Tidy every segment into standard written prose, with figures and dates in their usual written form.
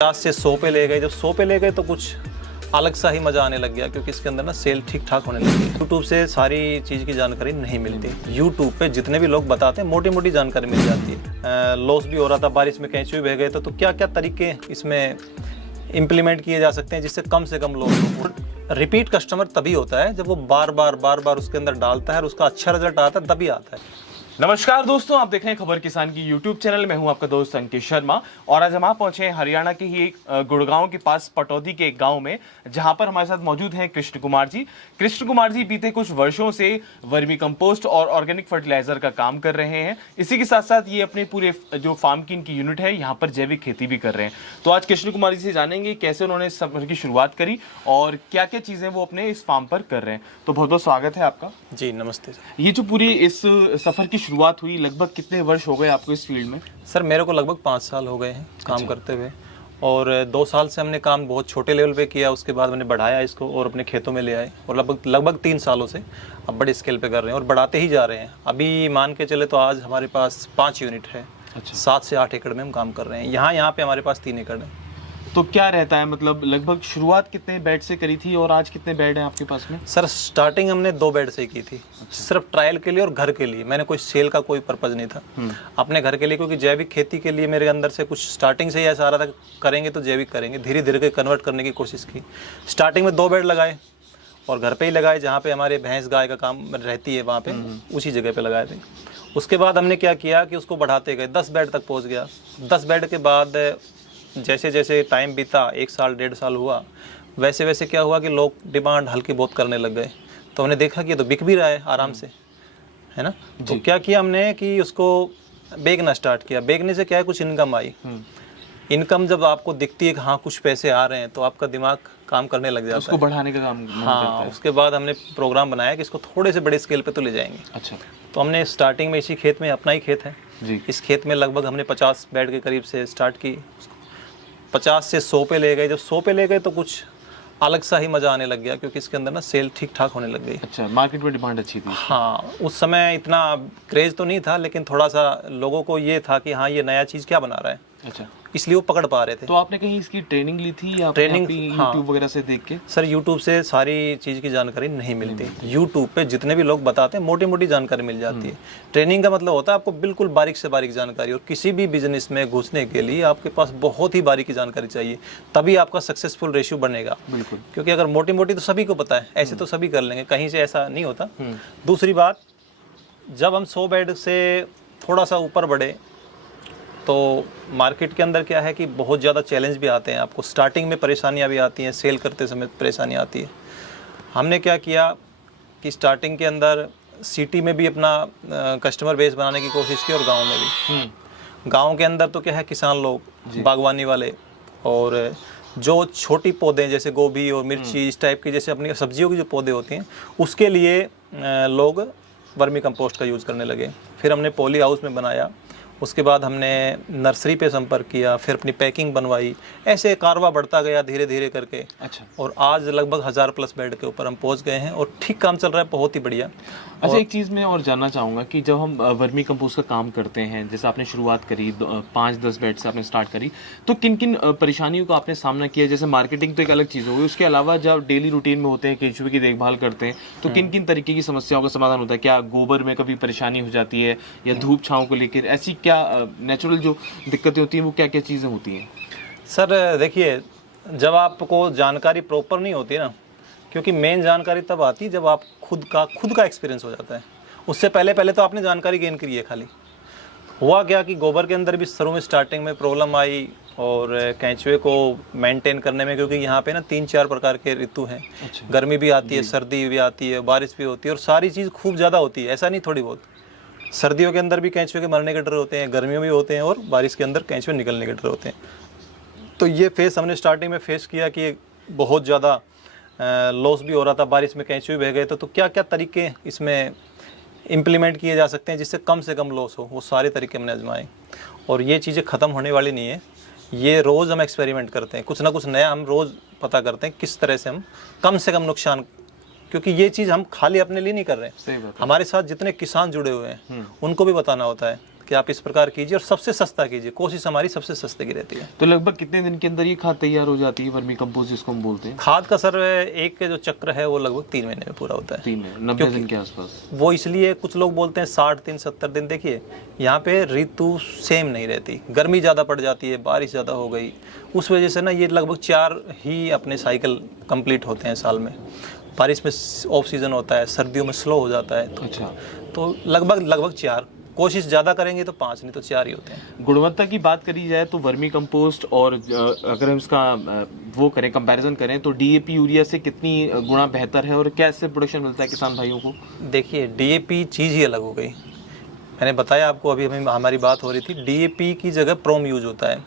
50 से 100 पे ले गए। जब 100 पे ले गए तो कुछ अलग सा ही मज़ा आने लग गया, क्योंकि इसके अंदर ना सेल ठीक ठाक होने लगी। यूट्यूब से सारी चीज़ की जानकारी नहीं मिलती। यूट्यूब पे जितने भी लोग बताते हैं मोटी मोटी जानकारी मिल जाती है। लॉस भी हो रहा था, बारिश में कैंचुए बह गए तो क्या क्या तरीके इसमें इम्प्लीमेंट किए जा सकते हैं जिससे कम से कम लॉस हो। रिपीट कस्टमर तभी होता है जब वो बार बार उसके अंदर डालता है और उसका अच्छा रिजल्ट आता है, तभी आता है। नमस्कार दोस्तों, आप देख रहे हैं खबर किसान की यूट्यूब चैनल में। हूं आपका दोस्त अंकित शर्मा और आज हम आप पहुंचे हैं हरियाणा के ही गुड़गांव के पास पटौदी के एक गांव में, जहां पर हमारे साथ मौजूद हैं कृष्ण कुमार जी। कृष्ण कुमार जी बीते कुछ वर्षों से वर्मी कंपोस्ट और ऑर्गेनिक फर्टिलाइजर का काम कर रहे हैं। इसी के साथ साथ ये अपने पूरे जो फार्म की इनकी यूनिट है यहाँ पर जैविक खेती भी कर रहे हैं। तो आज कृष्ण कुमार जी से जानेंगे कैसे उन्होंने इस सफर की शुरुआत करी और क्या क्या चीजें वो अपने इस फार्म पर कर रहे हैं। तो बहुत बहुत स्वागत है आपका। जी नमस्ते। ये जो पूरी इस सफर की शुरुआत हुई, लगभग कितने वर्ष हो गए आपको इस फील्ड में? सर मेरे को लगभग 5 साल हो गए हैं काम करते हुए, और 2 साल से हमने काम बहुत छोटे लेवल पे किया। उसके बाद मैंने बढ़ाया इसको और अपने खेतों में ले आए, और लगभग 3 सालों से अब बड़े स्केल पे कर रहे हैं और बढ़ाते ही जा रहे हैं। अभी मान के चले तो आज हमारे पास 5 यूनिट है। 7 से 8 एकड़ में हम काम कर रहे हैं। यहाँ पे हमारे पास 3 एकड़ है। तो क्या रहता है, मतलब लगभग शुरुआत कितने बेड से करी थी और आज कितने बेड हैं आपके पास में? सर स्टार्टिंग हमने 2 बेड से ही की थी। सिर्फ ट्रायल के लिए और घर के लिए। मैंने कोई सेल का कोई पर्पज़ नहीं था, अपने घर के लिए, क्योंकि जैविक खेती के लिए मेरे अंदर से कुछ स्टार्टिंग से ही ऐसा आ रहा था, करेंगे तो जैविक करेंगे। धीरे धीरे कन्वर्ट करने की कोशिश की। स्टार्टिंग में 2 बेड लगाए और घर पे ही लगाए, जहाँ पे हमारे भैंस गाय का काम रहती है वहाँ पे, उसी जगह पे लगाए थे। उसके बाद हमने क्या किया कि उसको बढ़ाते गए, 10 बेड तक पहुँच गया। 10 बेड के बाद जैसे जैसे टाइम बीता, 1 साल 1.5 साल हुआ, वैसे वैसे क्या हुआ कि लोग डिमांड हल्की बहुत करने लग गए। तो हमने देखा कि ये तो बिक भी रहा है आराम से, है ना। तो क्या किया हमने कि उसको बेचना स्टार्ट किया। बेचने से क्या है, कुछ इनकम आई। इनकम जब आपको दिखती है कि हाँ कुछ पैसे आ रहे हैं, तो आपका दिमाग काम करने लग जाता है, उसको बढ़ाने का काम हाँ। उसके बाद हमने प्रोग्राम बनाया कि इसको थोड़े से बड़े स्केल पे तो ले जाएंगे। अच्छा। तो हमने स्टार्टिंग में इसी खेत में, अपना ही खेत है जी, इस खेत में लगभग हमने 50 बेड के करीब से स्टार्ट की। 50 से 100 पे ले गए। जब 100 पे ले गए तो कुछ अलग सा ही मज़ा आने लग गया, क्योंकि इसके अंदर ना सेल ठीक ठाक होने लग गई। अच्छा, मार्केट में डिमांड अच्छी थी। हाँ, उस समय इतना क्रेज तो नहीं था, लेकिन थोड़ा सा लोगों को ये था कि हाँ ये नया चीज़ क्या बना रहा है। अच्छा, इसलिए वो पकड़ पा रहे थे। तो आपने कहीं इसकी ट्रेनिंग ली थी या ट्रेनिंग यूट्यूब वगैरह से देख के? सर यूट्यूब से सारी चीज़ की जानकारी नहीं मिलती। यूट्यूब पे जितने भी लोग बताते हैं मोटी मोटी जानकारी मिल जाती है। ट्रेनिंग का मतलब होता है आपको बिल्कुल बारीक से बारीक जानकारी, और किसी भी बिजनेस में घुसने के लिए आपके पास बहुत ही बारीकी जानकारी चाहिए, तभी आपका सक्सेसफुल रेशियो बनेगा। बिल्कुल, क्योंकि अगर मोटी मोटी तो सभी को पता है, ऐसे तो सभी कर लेंगे, कहीं से ऐसा नहीं होता। दूसरी बात, जब हम 100 बेड से थोड़ा सा ऊपर बढ़े तो मार्केट के अंदर क्या है कि बहुत ज़्यादा चैलेंज भी आते हैं आपको। स्टार्टिंग में परेशानियां भी आती हैं, सेल करते समय परेशानी आती है। हमने क्या किया कि स्टार्टिंग के अंदर सिटी में भी अपना कस्टमर बेस बनाने की कोशिश की, और गांव में भी। गांव के अंदर तो क्या है, किसान लोग, बागवानी वाले, और जो छोटी पौधे जैसे गोभी और मिर्ची इस टाइप की, जैसे अपनी सब्जियों की जो पौधे होते हैं, उसके लिए लोग वर्मी कंपोस्ट का यूज़ करने लगे। फिर हमने पॉली हाउस में बनाया। उसके बाद हमने नर्सरी पे संपर्क किया, फिर अपनी पैकिंग बनवाई। ऐसे कारवा बढ़ता गया धीरे धीरे करके। अच्छा। और आज लगभग 1000+ बेड के ऊपर हम पहुंच गए हैं, और ठीक काम चल रहा है, बहुत ही बढ़िया। अच्छा, एक चीज़ मैं और जानना चाहूँगा कि जब हम वर्मी कंपोस्ट का काम करते हैं, जैसे आपने शुरुआत करी 5-10 बेड से आपने स्टार्ट करी, तो किन किन परेशानियों का आपने सामना किया? जैसे मार्केटिंग तो एक अलग चीज़ हो गई, उसके अलावा जब डेली रूटीन में होते हैं, केंचुए की देखभाल करते हैं, तो किन किन तरीके की समस्याओं का समाधान होता है? क्या गोबर में कभी परेशानी हो जाती है, या धूप छाँव को लेकर ऐसी क्या नेचुरल जो दिक्कतें होती हैं, वो क्या क्या चीज़ें होती हैं? सर देखिए, जब आपको जानकारी प्रॉपर नहीं होती ना, क्योंकि मेन जानकारी तब आती है जब आप खुद का एक्सपीरियंस हो जाता है। उससे पहले तो आपने जानकारी गेन करी है खाली। हुआ क्या कि गोबर के अंदर भी शुरू में स्टार्टिंग में प्रॉब्लम आई, और कैंचुए को मेंटेन करने में, क्योंकि यहाँ पे ना 3-4 प्रकार के ऋतु हैं। अच्छा। गर्मी भी आती है, सर्दी भी आती है, बारिश भी होती है, और सारी चीज़ खूब ज़्यादा होती है, ऐसा नहीं थोड़ी बहुत। सर्दियों के अंदर भी कैंचुए के मरने के डर होते हैं, गर्मियों में भी होते हैं, और बारिश के अंदर कैंचुए निकलने के डर होते हैं। तो ये फेस हमने स्टार्टिंग में फेस किया कि बहुत ज़्यादा लॉस भी हो रहा था, बारिश में कैंचुए बह गए तो क्या क्या तरीके इसमें इम्प्लीमेंट किए जा सकते हैं जिससे कम से कम लॉस हो, वो सारे तरीके हमने आजमाए। और ये चीज़ें ख़त्म होने वाली नहीं है, ये रोज़ हम एक्सपेरिमेंट करते हैं, कुछ ना कुछ नया हम रोज़ पता करते हैं किस तरह से हम कम से कम नुकसान, क्योंकि ये चीज़ हम खाली अपने लिए नहीं कर रहे हैं, हमारे साथ जितने किसान जुड़े हुए हैं उनको भी बताना होता है कि आप इस प्रकार कीजिए और सबसे सस्ता कीजिए, कोशिश हमारी सबसे सस्ते की रहती है। तो लगभग कितने दिन के अंदर ये खाद तैयार हो जाती है, वर्मी कंपोस्ट जिसको हम बोलते हैं? खाद का सर एक के जो चक्र है वो लगभग 3 महीने में पूरा होता है। 3 महीने 90 दिन के आसपास। वो इसलिए कुछ लोग बोलते हैं 60 दिन 70 दिन। देखिए यहाँ पे ऋतु सेम नहीं रहती, गर्मी ज़्यादा पड़ जाती है, बारिश ज़्यादा हो गई, उस वजह से ना ये लगभग 4 ही अपने साइकिल कंप्लीट होते हैं साल में। बारिश में ऑफ सीजन होता है, सर्दियों में स्लो हो जाता है। अच्छा, तो लगभग 4, कोशिश ज़्यादा करेंगे तो 5 नहीं तो 4 ही होते हैं। गुणवत्ता की बात करी जाए तो वर्मी कंपोस्ट और अगर हम इसका वो करें, कंपैरिजन करें, तो डीएपी यूरिया से कितनी गुना बेहतर है और कैसे प्रोडक्शन मिलता है किसान भाइयों को? देखिए डीएपी चीज़ ही अलग हो गई। मैंने बताया आपको, अभी हमारी बात हो रही थी, डीएपी की जगह प्रोम यूज होता है।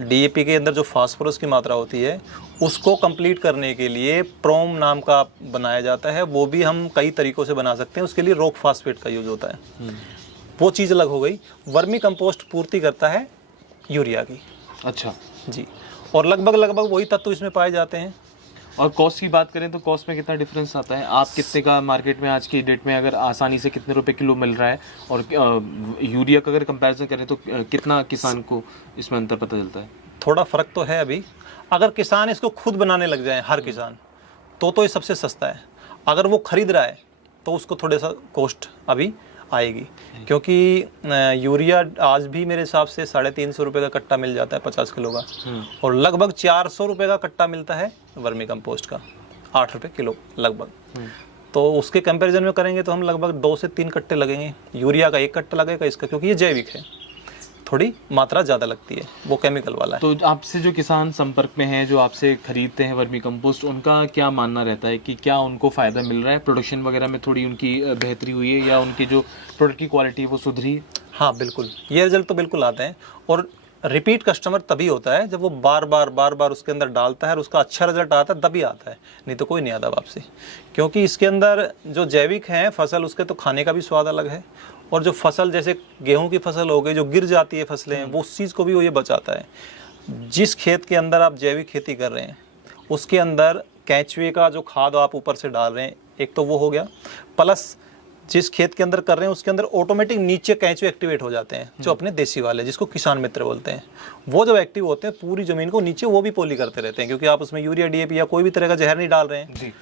डीएपी के अंदर जो फास्फोरस की मात्रा होती है उसको कंप्लीट करने के लिए प्रोम नाम का बनाया जाता है। वो भी हम कई तरीक़ों से बना सकते हैं, उसके लिए रॉक फास्फेट का यूज़ होता है। वो चीज़ अलग हो गई। वर्मी कंपोस्ट पूर्ति करता है यूरिया की। अच्छा जी, और लगभग वही तत्व इसमें पाए जाते हैं। और कॉस्ट की बात करें तो कॉस्ट में कितना डिफरेंस आता है? आप कितने का मार्केट में आज की डेट में अगर आसानी से कितने रुपए किलो मिल रहा है, और यूरिया का अगर कंपैरिजन करें तो कितना किसान को इसमें अंतर पता चलता है? थोड़ा फ़र्क तो है अभी। अगर किसान इसको खुद बनाने लग जाए, हर किसान, तो ये सबसे सस्ता है। अगर वो खरीद रहा है तो उसको थोड़ा सा कॉस्ट अभी आएगी, क्योंकि यूरिया आज भी मेरे हिसाब से 350 रुपये का कट्टा मिल जाता है 50 किलो का, और लगभग 400 रुपये का कट्टा मिलता है वर्मी कंपोस्ट का, 8 रुपये किलो लगभग। तो उसके कंपैरिजन में करेंगे तो हम लगभग 2 से 3 कट्टे लगेंगे। यूरिया का 1 कट्टा लगेगा इसका, क्योंकि ये जैविक है, थोड़ी मात्रा ज़्यादा लगती है, वो केमिकल वाला है। तो आपसे जो किसान संपर्क में हैं, जो आपसे खरीदते हैं वर्मी कंपोस्ट, उनका क्या मानना रहता है कि क्या उनको फ़ायदा मिल रहा है? प्रोडक्शन वगैरह में थोड़ी उनकी बेहतरी हुई है, या उनकी जो प्रोडक्ट की क्वालिटी है वो सुधरी है? हाँ बिल्कुल, ये रिजल्ट तो बिल्कुल आते हैं। और रिपीट कस्टमर तभी होता है जब वो बार बार उसके अंदर डालता है और उसका अच्छा रिजल्ट आता है, तभी आता है, नहीं तो कोई नहीं आता वापसी। क्योंकि इसके अंदर जो जैविक है फसल, उसके तो खाने का भी स्वाद अलग है। और जो फसल, जैसे गेहूं की फसल हो गई जो गिर जाती है फसलें, वो उस चीज़ को भी वो ये बचाता है। जिस खेत के अंदर आप जैविक खेती कर रहे हैं उसके अंदर केंचुए का जो खाद आप ऊपर से डाल रहे हैं, एक तो वो हो गया, प्लस जिस खेत के अंदर कर रहे हैं उसके अंदर ऑटोमेटिक नीचे केंचुए एक्टिवेट हो जाते हैं, जो अपने देसी वाले, जिसको किसान मित्र बोलते हैं। वो जब एक्टिव होते हैं पूरी ज़मीन को नीचे वो भी पोली करते रहते हैं, क्योंकि आप उसमें यूरिया डीएपी या कोई भी तरह का जहर नहीं डाल रहे हैं जी।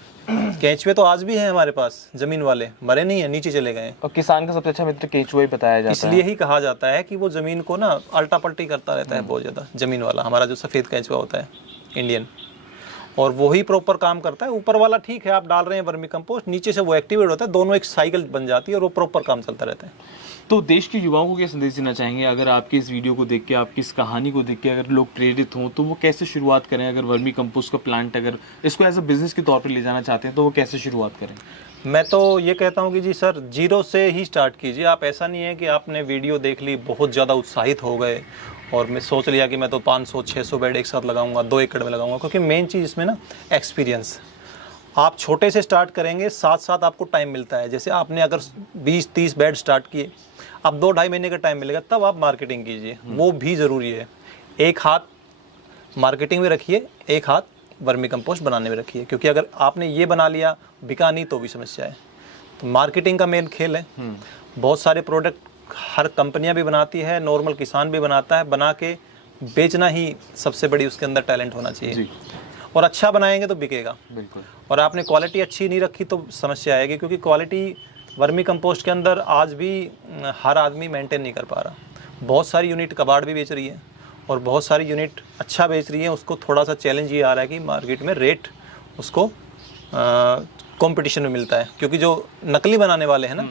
केंचुए तो आज भी हैं हमारे पास, जमीन वाले मरे नहीं है, नीचे चले गए। और किसान का सबसे अच्छा मित्र केंचुआ ही बताया जाता है, इसलिए ही कहा जाता है कि वो ज़मीन को ना अल्टा पल्टी करता रहता है बहुत ज़्यादा, ज़मीन वाला हमारा जो सफ़ेद केंचुआ होता है इंडियन, और वही प्रॉपर काम करता है। ऊपर वाला ठीक है, आप डाल रहे हैं वर्मी कंपोस्ट, नीचे से वो एक्टिवेट होता है, दोनों एक साइकिल बन जाती है और वो प्रॉपर काम चलता रहता है। तो देश के युवाओं को क्या संदेश देना चाहेंगे? अगर आपकी इस वीडियो को देख के, आपकी इस कहानी को देख के अगर लोग प्रेरित हों, तो वो कैसे शुरुआत करें? अगर वर्मी कंपोस्ट का प्लांट, अगर इसको एज अ बिजनेस के तौर पर ले जाना चाहते हैं, तो वो कैसे शुरुआत करें? मैं तो ये कहता हूँ कि जी सर, 0 से ही स्टार्ट कीजिए आप। ऐसा नहीं है कि आपने वीडियो देख ली, बहुत ज़्यादा उत्साहित हो गए और मैं सोच लिया कि मैं तो 500-600 बेड एक साथ लगाऊंगा, 2 एकड़ में लगाऊंगा। क्योंकि मेन चीज़ इसमें ना एक्सपीरियंस। आप छोटे से स्टार्ट करेंगे, साथ साथ आपको टाइम मिलता है। जैसे आपने अगर 20-30 बेड स्टार्ट किए, अब 2-2.5 महीने का टाइम मिलेगा, तब आप मार्केटिंग कीजिए, वो भी ज़रूरी है। एक हाथ मार्केटिंग में रखिए, एक हाथ वर्मी कंपोस्ट बनाने में रखिए, क्योंकि अगर आपने ये बना लिया, बिका नहीं तो भी समस्या है। तो मार्केटिंग का मेन खेल है। बहुत सारे प्रोडक्ट हर कंपनियां भी बनाती है, नॉर्मल किसान भी बनाता है, बना के बेचना ही सबसे बड़ी उसके अंदर टैलेंट होना चाहिए जी। और अच्छा बनाएंगे तो बिकेगा बिल्कुल। और आपने क्वालिटी अच्छी नहीं रखी तो समस्या आएगी, क्योंकि क्वालिटी वर्मी कंपोस्ट के अंदर आज भी हर आदमी मेंटेन नहीं कर पा रहा। बहुत सारी यूनिट कबाड़ भी बेच रही है और बहुत सारी यूनिट अच्छा बेच रही है। उसको थोड़ा सा चैलेंज ये आ रहा है कि मार्केट में रेट उसको कंपटीशन में मिलता है, क्योंकि जो नकली बनाने वाले हैं ना,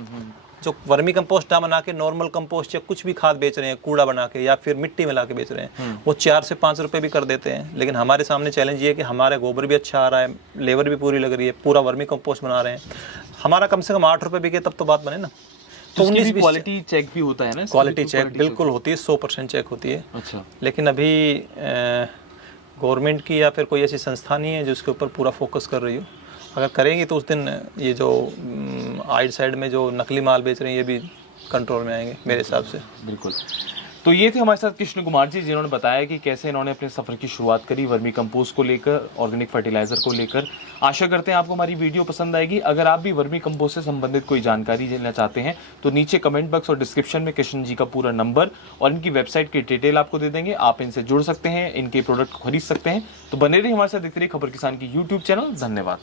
जो वर्मी कंपोस्ट ना बना के नॉर्मल कंपोस्ट या कुछ भी खाद बेच रहे हैं, कूड़ा बना के या फिर मिट्टी मिला के बेच रहे हैं, वो 4 से 5 रुपए भी कर देते हैं। लेकिन हमारे सामने चैलेंज ये है कि हमारा गोबर भी अच्छा आ रहा है, लेबर भी पूरी लग रही है, पूरा वर्मी कंपोस्ट बना रहे हैं, हमारा कम से कम 8 रुपए बिके तब तो बात बने ना। तो 19 क्वालिटी चेक भी होता है ना? क्वालिटी चेक बिल्कुल होती है, 100% चेक होती है। अच्छा। लेकिन अभी गवर्नमेंट की या फिर कोई ऐसी संस्था नहीं है जो इसके ऊपर पूरा फोकस कर रही हो। अगर करेंगी तो उस दिन ये जो आइड साइड में जो नकली माल बेच रहे हैं ये भी कंट्रोल में आएंगे मेरे हिसाब से। बिल्कुल। तो ये थे हमारे साथ कृष्ण कुमार जी, जिन्होंने बताया कि कैसे इन्होंने अपने सफर की शुरुआत करी वर्मी कंपोस्ट को लेकर, ऑर्गेनिक फर्टिलाइजर को लेकर। आशा करते हैं आपको हमारी वीडियो पसंद आएगी। अगर आप भी वर्मी कंपोस्ट से संबंधित कोई जानकारी लेना चाहते हैं तो नीचे कमेंट बॉक्स और डिस्क्रिप्शन में कृष्ण जी का पूरा नंबर और इनकी वेबसाइट की डिटेल आपको दे देंगे। आप इनसे जुड़ सकते हैं, इनके प्रोडक्ट खरीद सकते हैं। तो बने रहिए हमारे साथ, देखते रहिए खबर किसान की यूट्यूब चैनल। धन्यवाद।